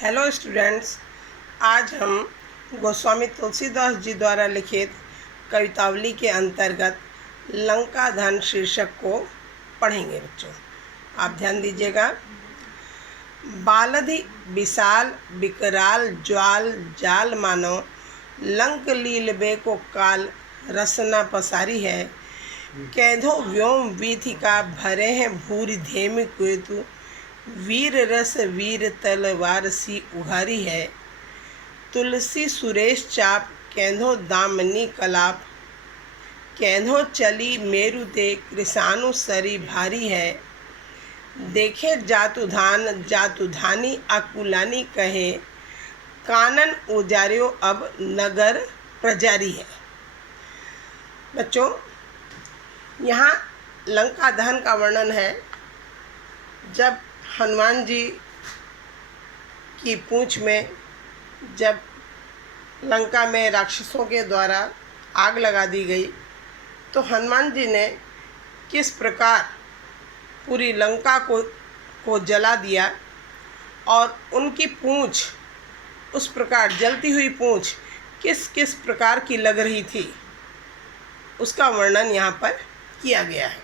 Hello students, आज हम गोस्वामी तुलसीदास जी द्वारा लिखित कवितावली के अंतर्गत लंका दहन शीर्षक को पढ़ेंगे। बच्चों आप ध्यान दीजिएगा। बालधि विशाल विकराल ज्वाल जाल मानो, लंक लील बे को काल रसना पसारी है। कैधो व्योम वीथिका भरे हैं भूरि धेम केतु, वीर रस वीर तलवार सी उघारी है। तुलसी सुरेश चाप कैंधो दामनी कलाप, कैंधो चली मेरु ते कृषाणु सरी भारी है। देखे जातुधान जातुधानी आकुलानी कहे, कानन उजारियो अब नगर प्रजारी है। बच्चों यहाँ लंका दहन का वर्णन है। जब हनुमान जी की पूंछ में जब लंका में राक्षसों के द्वारा आग लगा दी गई, तो हनुमान जी ने किस प्रकार पूरी लंका को जला दिया और उनकी पूंछ, उस प्रकार जलती हुई पूंछ किस किस प्रकार की लग रही थी, उसका वर्णन यहाँ पर किया गया है।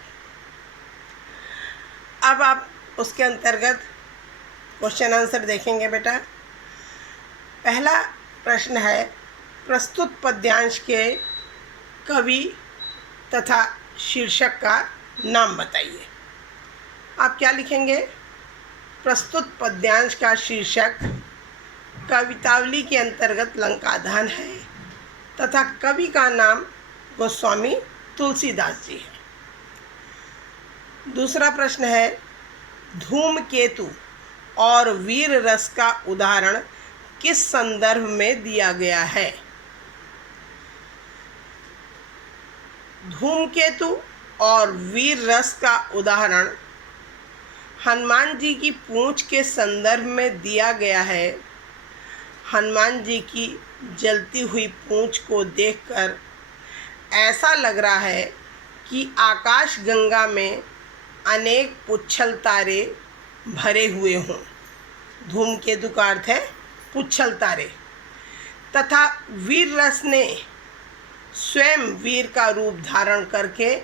अब आप उसके अंतर्गत क्वेश्चन आंसर देखेंगे। बेटा पहला प्रश्न है, प्रस्तुत पद्यांश के कवि तथा शीर्षक का नाम बताइए। आप क्या लिखेंगे? प्रस्तुत पद्यांश का शीर्षक कवितावली के अंतर्गत लंका दहन है तथा कवि का नाम गोस्वामी तुलसीदास जी है। दूसरा प्रश्न है, धूमकेतु और वीर रस का उदाहरण किस संदर्भ में दिया गया है? धूमकेतु और वीर रस का उदाहरण हनुमान जी की पूंछ के संदर्भ में दिया गया है। हनुमान जी की जलती हुई पूंछ को देखकर ऐसा लग रहा है कि आकाश गंगा में अनेक पुच्छल तारे भरे हुए हों। धूमकेतु का अर्थ है पुच्छल तारे। तथा वीर रस ने स्वयं वीर का रूप धारण करके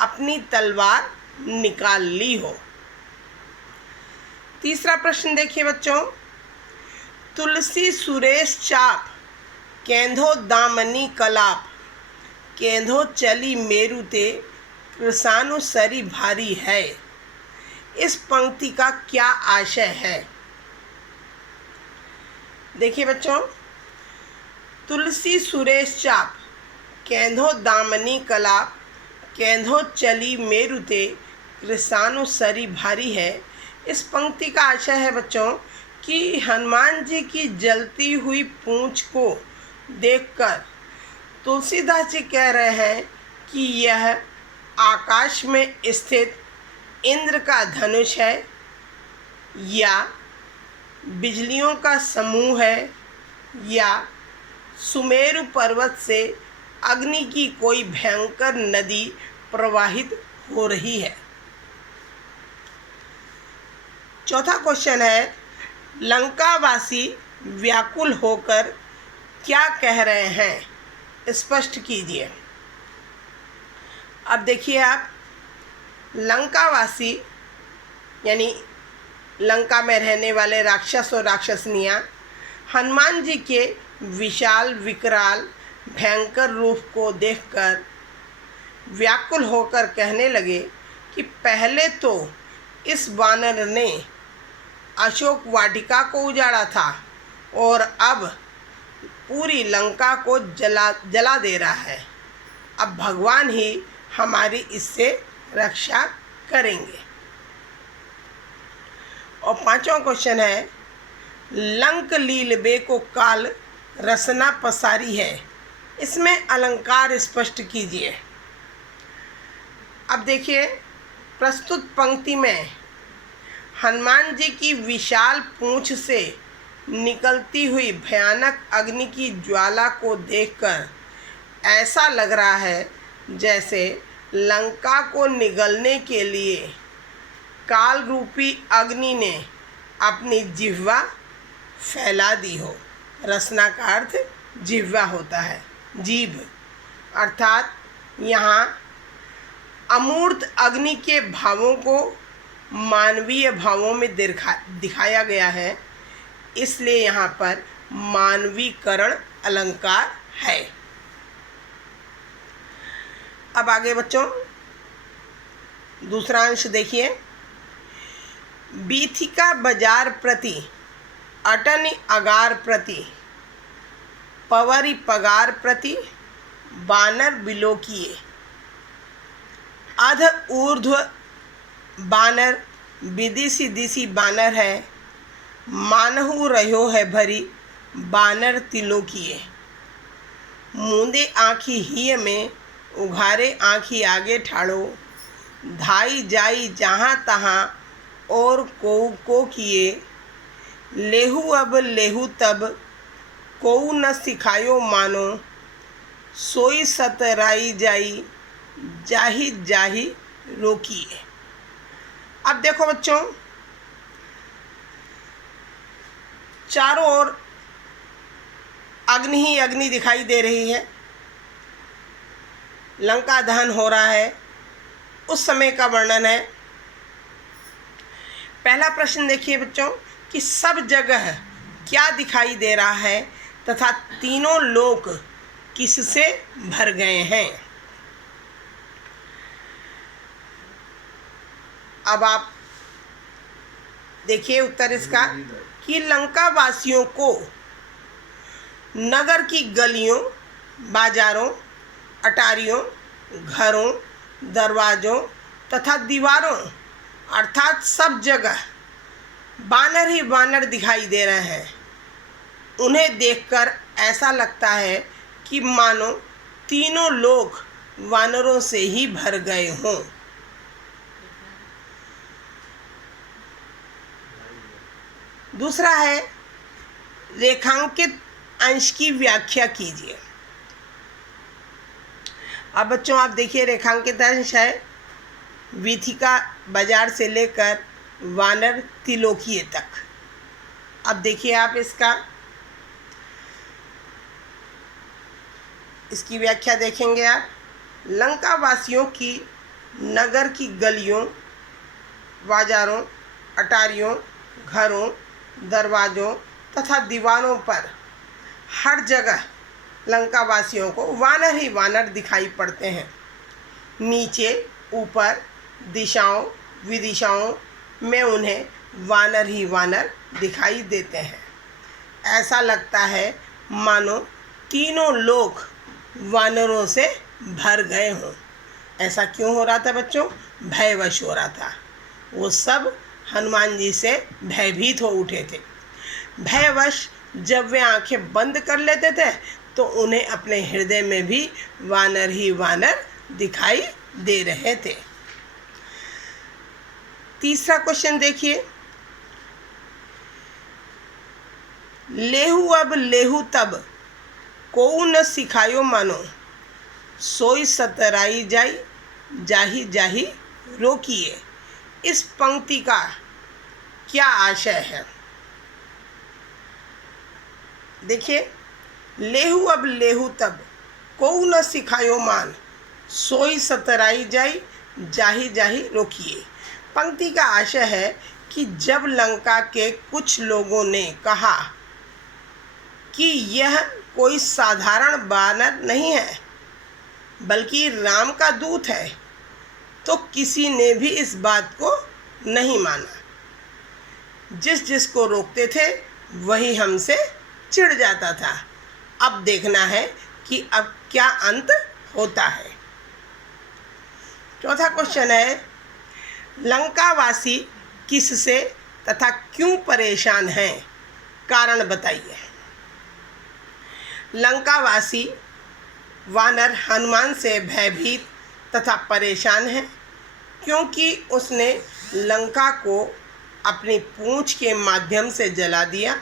अपनी तलवार निकाल ली हो। तीसरा प्रश्न देखिए बच्चों, तुलसी सुरेश चाप कैंधो दामनी कलाप, कैंधो चली मेरु ते कृषाणु सरी भारी है। इस पंक्ति का क्या आशय है? देखिए बच्चों, तुलसी सुरेश चाप कैंधो दामनी कलाप, कैंधो चली मेरु ते कृषाणु सरी भारी है। इस पंक्ति का आशय है बच्चों कि हनुमान जी की जलती हुई पूंछ को देखकर तुलसीदास जी कह रहे हैं कि यह आकाश में स्थित इंद्र का धनुष है या बिजलियों का समूह है या सुमेरु पर्वत से अग्नि की कोई भयंकर नदी प्रवाहित हो रही है। चौथा क्वेश्चन है, लंकावासी व्याकुल होकर क्या कह रहे हैं? स्पष्ट कीजिए। अब देखिए आप, लंकावासी यानी लंका में रहने वाले राक्षस और राक्षसनियाँ हनुमान जी के विशाल विकराल भयंकर रूप को देखकर व्याकुल होकर कहने लगे कि पहले तो इस वानर ने अशोक वाटिका को उजाड़ा था और अब पूरी लंका को जला दे रहा है। अब भगवान ही हमारी इससे रक्षा करेंगे। और पांचवा क्वेश्चन है, लंक लील बे को काल रसना पसारी है। इसमें अलंकार स्पष्ट कीजिए। अब देखिए, प्रस्तुत पंक्ति में हनुमान जी की विशाल पूंछ से निकलती हुई भयानक अग्नि की ज्वाला को देखकर ऐसा लग रहा है जैसे लंका को निगलने के लिए काल रूपी अग्नि ने अपनी जिह्वा फैला दी हो। रसना का अर्थ जिह्वा होता है, जीभ। अर्थात यहाँ अमूर्त अग्नि के भावों को मानवीय भावों में दिखाया गया है, इसलिए यहाँ पर मानवीकरण अलंकार है। अब आगे बच्चों दूसरा अंश देखिए। बीथिका बाजार प्रति अटन अगार प्रति पवरी पगार प्रति बानर बिलोकिए। अध ऊर्ध्व बानर विदिशी दिशी बानर है, मानहु रहो है भरी बानर तिलोकिए। मूंदे आँखी हिय में उघारे आँखी आगे ठाड़ो, धाई जाई जहाँ तहाँ और को किए। लेहू अब लेहू तब कोऊ न सिखायो मानो, सोई सतराई जाई जाही जाही रोकिए। अब देखो बच्चों, चारों ओर अग्नि ही अग्नि दिखाई दे रही है, लंका दहन हो रहा है, उस समय का वर्णन है। पहला प्रश्न देखिए बच्चों कि सब जगह क्या दिखाई दे रहा है तथा तीनों लोक किससे भर गए हैं। अब आप देखिए उत्तर इसका कि लंका वासियों को नगर की गलियों, बाजारों, अटारियों, घरों, दरवाज़ों तथा दीवारों अर्थात सब जगह बानर ही बानर दिखाई दे रहे हैं। उन्हें देखकर ऐसा लगता है कि मानो तीनों लोग वानरों से ही भर गए हों। दूसरा है रेखांकित अंश की व्याख्या कीजिए। अब बच्चों आप देखिए, रेखांकित अंश है वीथिका बाजार से लेकर वानर तिलोकिए तक। अब देखिए आप इसकी व्याख्या देखेंगे आप। लंका वासियों की नगर की गलियों, बाजारों, अटारियों, घरों, दरवाज़ों तथा दीवारों पर हर जगह लंका वासियों को वानर ही वानर दिखाई पड़ते हैं। नीचे, ऊपर, दिशाओं, विदिशाओं में उन्हें वानर ही वानर दिखाई देते हैं। ऐसा लगता है मानो तीनों लोग वानरों से भर गए हों। ऐसा क्यों हो रहा था बच्चों? भयवश हो रहा था। वो सब हनुमान जी से भयभीत हो उठे थे। भयवश जब वे आंखें बंद कर लेते थे तो उन्हें अपने हृदय में भी वानर ही वानर दिखाई दे रहे थे। तीसरा क्वेश्चन देखिए। लेहू अब लेहू तब कोऊ न सिखायो मानो, सोई सतराई जाई जाही जाही रोकिए। इस पंक्ति का क्या आशय है? देखिए, लेहू अब लेहू तब कोऊ न सिखायो मान, सोई सतराई जाई जाही जाही रोकिए। पंक्ति का आशय है कि जब लंका के कुछ लोगों ने कहा कि यह कोई साधारण बानर नहीं है बल्कि राम का दूत है, तो किसी ने भी इस बात को नहीं माना। जिस जिसको रोकते थे वही हमसे चिढ़ जाता था। अब देखना है कि अब क्या अंत होता है। चौथा क्वेश्चन है, लंकावासी किससे तथा क्यों परेशान हैं? कारण बताइए। लंकावासी वानर हनुमान से भयभीत तथा परेशान है क्योंकि उसने लंका को अपनी पूंछ के माध्यम से जला दिया,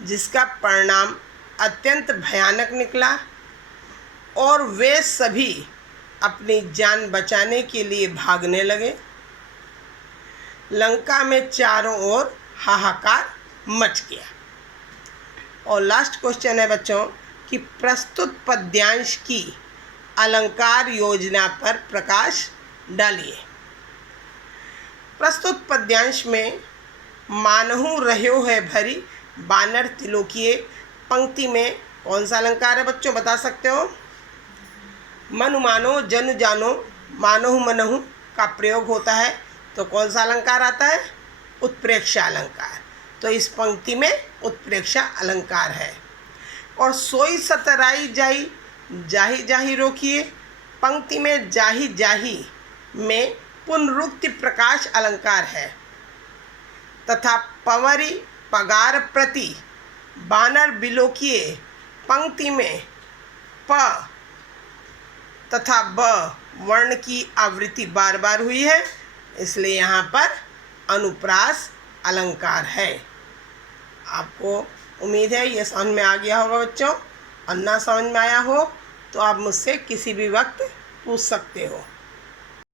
जिसका परिणाम अत्यंत भयानक निकला और वे सभी अपनी जान बचाने के लिए भागने लगे। लंका में चारों ओर हाहाकार मच गया। और लास्ट क्वेश्चन है बच्चों कि प्रस्तुत पद्यांश की अलंकार योजना पर प्रकाश डालिए। प्रस्तुत पद्यांश में मानहु रह्यो है भरी बानर तिलोकिए पंक्ति में कौन सा अलंकार है बच्चों, बता सकते हो? मनु मानो जनु जानो मानहु मनहु का प्रयोग होता है तो कौन सा अलंकार आता है? उत्प्रेक्षा अलंकार। तो इस पंक्ति में उत्प्रेक्षा अलंकार है। और सोई सतराई जाई जाही जाही रोकिए पंक्ति में जाही जाही में पुनरुक्ति प्रकाश अलंकार है तथा पवरी पगार प्रति बानर बिलोकिए पंक्ति में प तथा ब वर्ण की आवृत्ति बार बार हुई है, इसलिए यहाँ पर अनुप्रास अलंकार है। आपको उम्मीद है ये समझ में आ गया होगा बच्चों, और ना समझ में आया हो तो आप मुझसे किसी भी वक्त पूछ सकते हो।